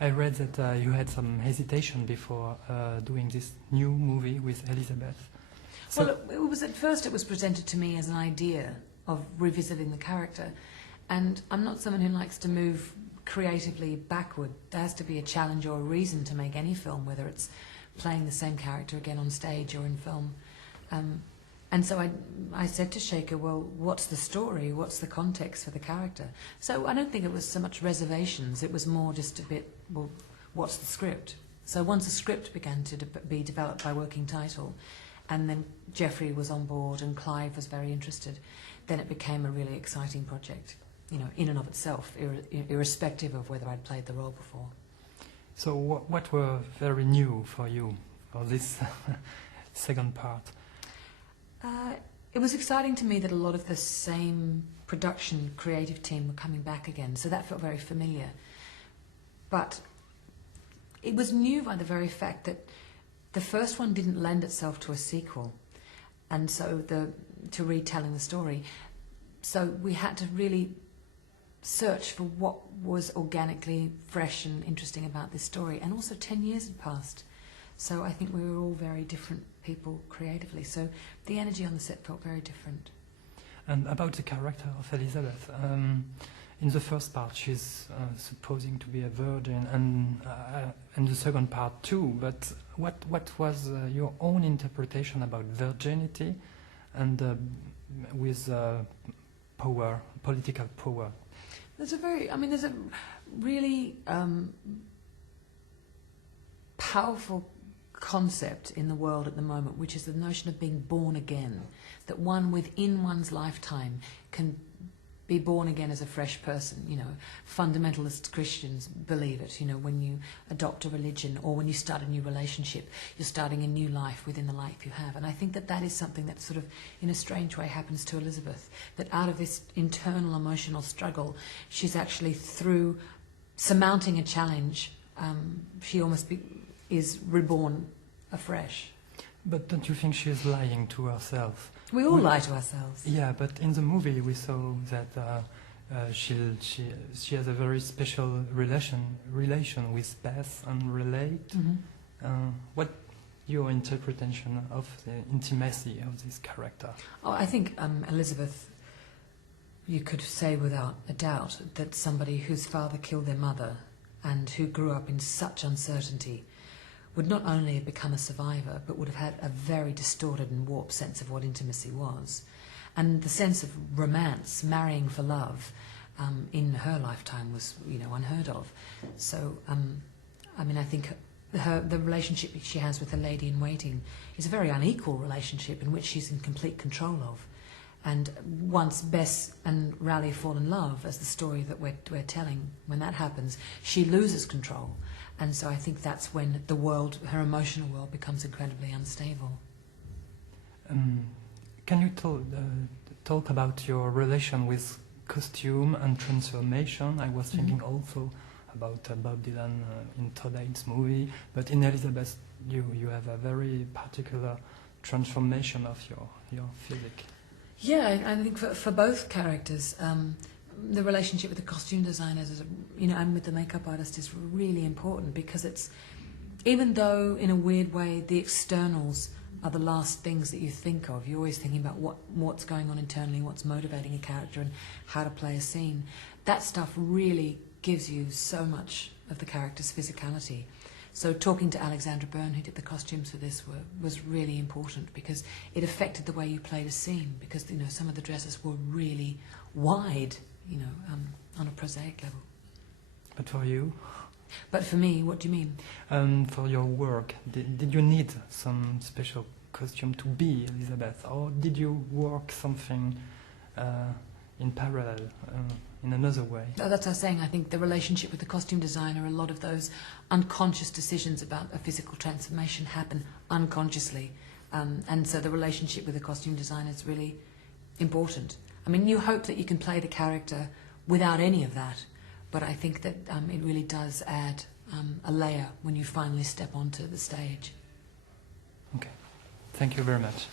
I read that you had some hesitation before doing this new movie with Elizabeth. So Well, it was at first it was presented to me as an idea of revisiting the character, and I'm not someone who likes to move creatively backward. There has to be a challenge or a reason to make any film, whether it's playing the same character again on stage or in film. And so I said to Shekhar, well, what's the story? What's the context for the character? So I don't think it was so much reservations. It was more just a bit, well, what's the script? So once the script began to be developed by working title, and then Geoffrey was on board and Clive was very interested, then it became a really exciting project, you know, in and of itself, irrespective of whether I'd played the role before. So what were very new for you for this second part? It was exciting to me that a lot of the same production creative team were coming back again, so that felt very familiar. But it was new by the very fact that the first one didn't lend itself to a sequel, and so to retelling the story. So we had to really search for what was organically fresh and interesting about this story, and also 10 years had passed. So I think we were all very different people creatively, so the energy on the set felt very different. And about the character of Elizabeth, in the first part she's supposing to be a virgin, and in the second part too, but what was your own interpretation about virginity and with power, political power? There's a really powerful concept in the world at the moment, which is the notion of being born again, that one within one's lifetime can be born again as a fresh person. You know, fundamentalist Christians believe it. You know, when you adopt a religion or when you start a new relationship, you're starting a new life within the life you have. And I think that that is something that sort of, in a strange way, happens to Elizabeth, that out of this internal emotional struggle, she's actually, through surmounting a challenge, she almost is reborn afresh. But don't you think she is lying to herself? We all lie to ourselves. Yeah, but in the movie we saw that she has a very special relation with Beth and relate. Mm-hmm. What your interpretation of the intimacy of this character? Oh, I think Elizabeth, you could say without a doubt that somebody whose father killed their mother and who grew up in such uncertainty would not only have become a survivor, but would have had a very distorted and warped sense of what intimacy was. And the sense of romance, marrying for love, in her lifetime was, you know, unheard of. So, I mean, I think the relationship she has with the lady-in-waiting is a very unequal relationship in which she's in complete control of. And once Bess and Raleigh fall in love, as the story that we're telling, when that happens, she loses control. And so I think that's when the world, her emotional world, becomes incredibly unstable. Can you talk about your relation with costume and transformation? I was thinking also about Bob Dylan in today's movie, but in Elizabeth you have a very particular transformation of your physique. Yeah, I think for both characters, the relationship with the costume designers, you know, and with the makeup artist is really important, because it's, even though in a weird way the externals are the last things that you think of, you're always thinking about what's going on internally, what's motivating a character and how to play a scene. That stuff really gives you so much of the character's physicality. So talking to Alexandra Byrne, who did the costumes for this, was really important, because it affected the way you played a scene, because, you know, some of the dresses were really wide, you know, on a prosaic level. But for you? But for me, what do you mean? For your work, did you need some special costume to be Elizabeth, or did you work something in parallel, in another way? Oh, that's what I was saying. I think the relationship with the costume designer, a lot of those unconscious decisions about a physical transformation happen unconsciously. And so the relationship with the costume designer is really important. I mean, you hope that you can play the character without any of that, but I think that it really does add a layer when you finally step onto the stage. Okay. Thank you very much.